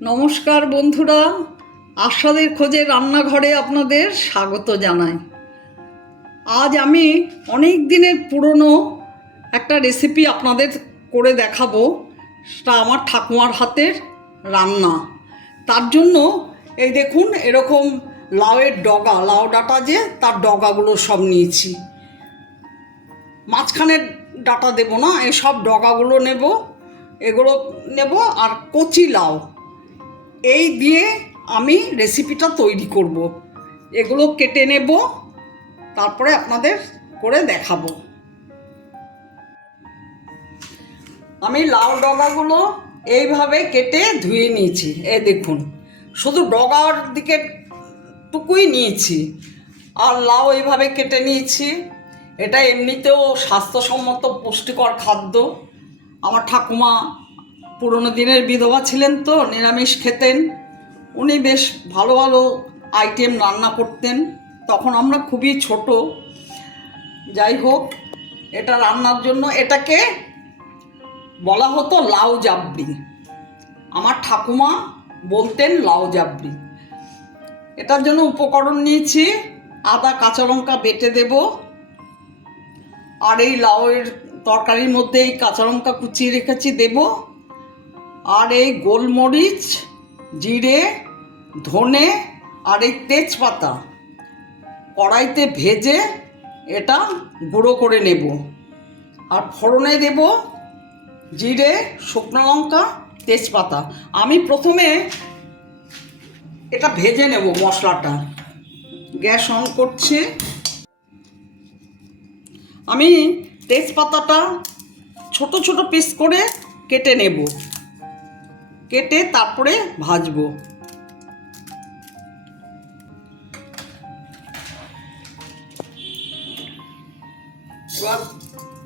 নমস্কার বন্ধুরা আস্বাদের খোঁজে রান্নাঘরে আপনাদের স্বাগত জানাই। আজ আমি অনেক দিনের পুরনো একটা রেসিপি আপনাদের করে দেখাবো, সেটা আমার ঠাকুমার হাতের রান্না। তার জন্য এই দেখুন, এরকম লাউয়ের ডগা, লাউ ডাটা যে, তার ডগাগুলো সব নিয়েছি। মাঝখানের ডাটা দেবো না এই সব ডগাগুলো নেব, এগুলো নেব আর কচি লাউ। এই দিয়ে আমি রেসিপিটা তৈরি করব। এগুলো কেটে নেব, তারপরে আপনাদের করে দেখাবো। আমি লাউ ডগাগুলো এইভাবে কেটে ধুয়ে নিয়েছি। এ দেখুন, শুধু ডগার দিকে টুকুই নিয়েছি, আর লাউ এইভাবে কেটে নিয়েছি। এটা এমনিতেও স্বাস্থ্যসম্মত পুষ্টিকর খাদ্য। আমার ঠাকুমা পুরনো দিনের বিধবা ছিলেন তো, নিরামিষ খেতেন। উনি বেশ ভালো ভালো আইটেম রান্না করতেন। তখন আমরা খুবই ছোট। যাই হোক, এটা রান্নার জন্য এটাকে বলা হতো লাউ জাবড়ি। আমার ঠাকুমা বলতেন লাউ জাবড়ি। এটার জন্য উপকরণ নিয়েছি, আদা, কাঁচা লঙ্কা বেটে দেব। আর এই লাউয়ের তরকারির মধ্যে এই কাঁচা লঙ্কা কুচিয়ে রেখেছি, দেব। আর এই গোলমরিচ, জিরে, ধনে আর এই তেজপাতা কড়াইতে ভেজে এটা গুঁড়ো করে নেব। আর ফোড়নে দেব জিরে, শুকনো লঙ্কা, তেজপাতা। আমি প্রথমে এটা ভেজে নেব মশলাটা। গ্যাস অন করছে। আমি তেজপাতাটা ছোট ছোট পিস করে কেটে নেব। কেটে তারপরে ভাজবো।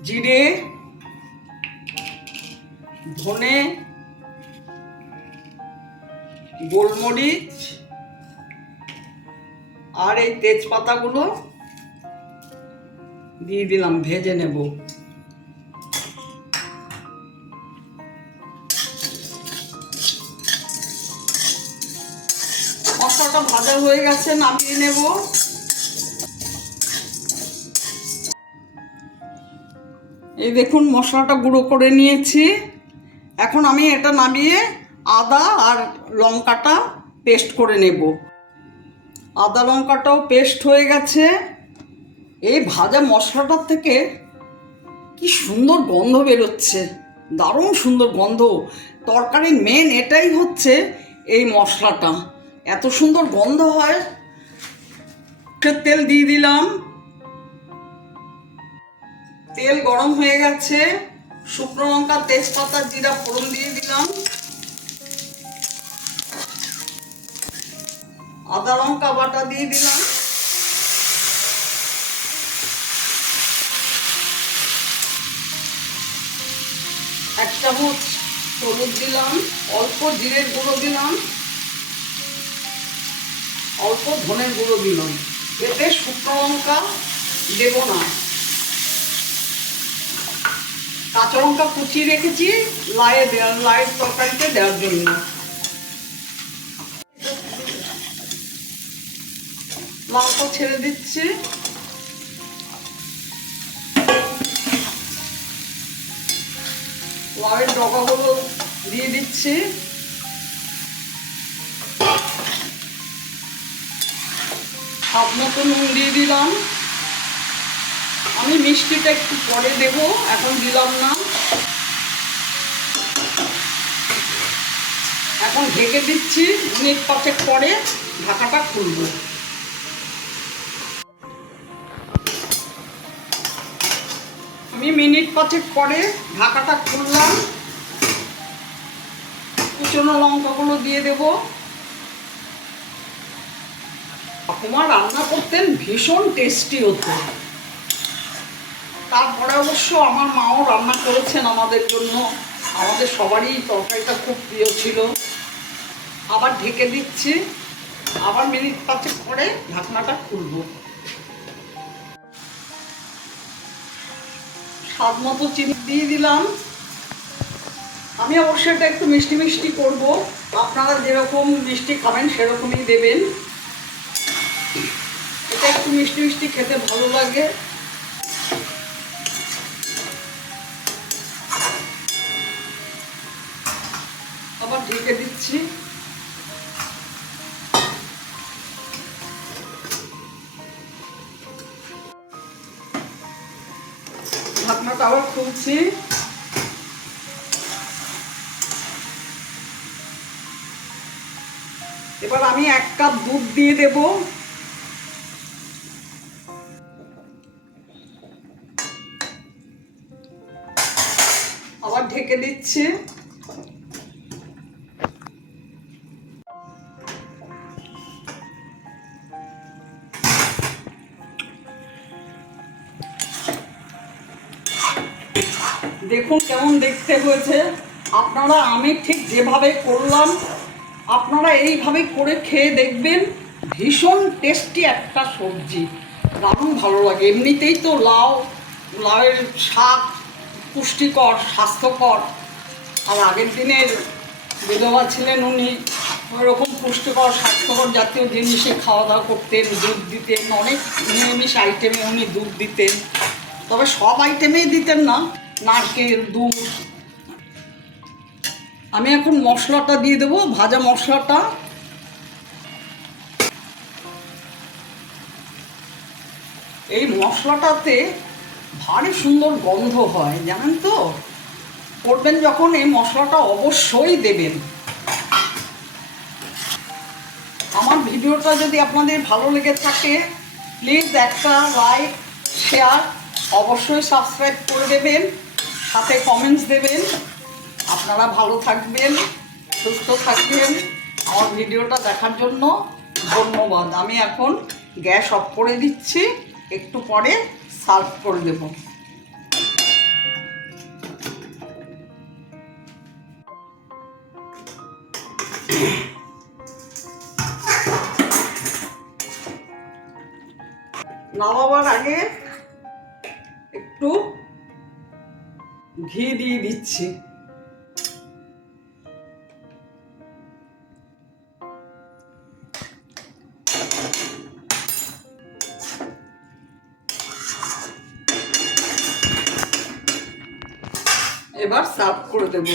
জিরে ধনে গোলমরিচ আর এই তেজপাতাগুলো দিয়ে দিলাম ভেজে নেব। মশলাটা ভাজা হয়ে গেছে, নামিয়ে নেব। এই দেখুন, মশলাটা গুঁড়ো করে নিয়েছি। এখন আমি এটা নামিয়ে আদা আর লঙ্কাটা পেস্ট করে নেব। আদা লঙ্কাটাও পেস্ট হয়ে গেছে। এই ভাজা মশলাটার থেকে কি সুন্দর গন্ধ বেরোচ্ছে। দারুণ সুন্দর গন্ধ। তরকারির মেন এটাই হচ্ছে এই মশলাটা। এত সুন্দর গন্ধ হয়। তেল দিয়ে দিলাম। তেল গরম হয়ে গেছে। শুকনো লঙ্কা, তেজপাতা, জিরা, ফোড়ন দিয়ে দিলাম। আদা লঙ্কা বাটা দিয়ে দিলাম। এক চামচ হলুদ দিলাম। অল্প জিরের গুঁড়ো দিলাম। অল্প ধনের গুঁড়ো দিলাম এতে শুকনো লঙ্কা দেব না। কাঁচা লঙ্কা কুচিয়ে রেখেছি লায়ে দেওয়ার লায়ের তরকারিতে দেওয়ার জন্য। লঙ্কা ছেড়ে দিচ্ছি। লাউয়ের ডগাগুলো দিয়ে দিচ্ছি। হাফ মতো নুন দিয়ে দিলাম। আমি মিষ্টিটা একটু পরে দেব, এখন দিলাম না। এখন ঢেকে দিচ্ছি, মিনিট পাঁচেক পরে ঢাকাটা খুলব। আমি মিনিট পাঁচেক পরে ঢাকাটা খুললাম। কুচনো লঙ্কাগুলো দিয়ে দেবো। ঠাকুমা রান্না করতেন ভীষণ টেস্টি হতো। তারপরে অবশ্য আমার মাও রান্না করেছেন আমাদের জন্য। আমাদের সবারই তরকারিটা খুব প্রিয় ছিল। আবার ঢেকে দিচ্ছি। আবার মিনিট পাঁচেক পরে ঢাকনাটা খুলব। স্বাদ মতো চিনি দিয়ে দিলাম। আমি অবশ্যই এটা একটু মিষ্টি মিষ্টি করব। আপনারা যেরকম মিষ্টি খাবেন সেরকমই দেবেন। একটু মিষ্টি মিষ্টি খেতে ভালো লাগে। আবার ঢেকে দিচ্ছি। ঢাকনাটা আবার খুলছি। এবার আমি এক কাপ দুধ দিয়ে দেব। ঢেকে দিচ্ছি দেখুন কেমন দেখতে হয়েছে। আপনারা আমি ঠিক যেভাবে করলাম, আপনারা এইভাবে করে খেয়ে দেখবেন, ভীষণ টেস্টি একটা সবজি। দারুণ ভালো লাগে। এমনিতেই তো লাউ, লাউয়ের শাক পুষ্টিকর, স্বাস্থ্যকর। আর আগের দিনের বিধবা ছিলেন উনি, ওইরকম পুষ্টিকর, স্বাস্থ্যকর জাতীয় জিনিসে খাওয়া দাওয়া করতেন, দুধ দিতেন, অনেক নিরামিষ আইটেমে উনি দুধ দিতেন। তবে সব আইটেমেই দিতেন না, নারকেল, দুধ। আমি এখন মশলাটা দিয়ে দেবো, ভাজা মশলাটা। এই মশলাটাতে ভারী সুন্দর গন্ধ হয়, জানেন তো? করবেন যখন, এই মশলাটা অবশ্যই দেবেন। আমার ভিডিওটা যদি আপনাদের ভালো লেগে থাকে প্লিজ একটা লাইক শেয়ার অবশ্যই সাবস্ক্রাইব করে দেবেন, সাথে কমেন্টস দেবেন। আপনারা ভালো থাকবেন, সুস্থ থাকবেন। আমার ভিডিওটা দেখার জন্য ধন্যবাদ। আমি এখন গ্যাস অফ করে দিচ্ছি, একটু পরে সার্ভ করে দেব। নামাবার আগে একটু ঘি দিয়ে দিচ্ছি। এবার সার্ভ করে দেবো।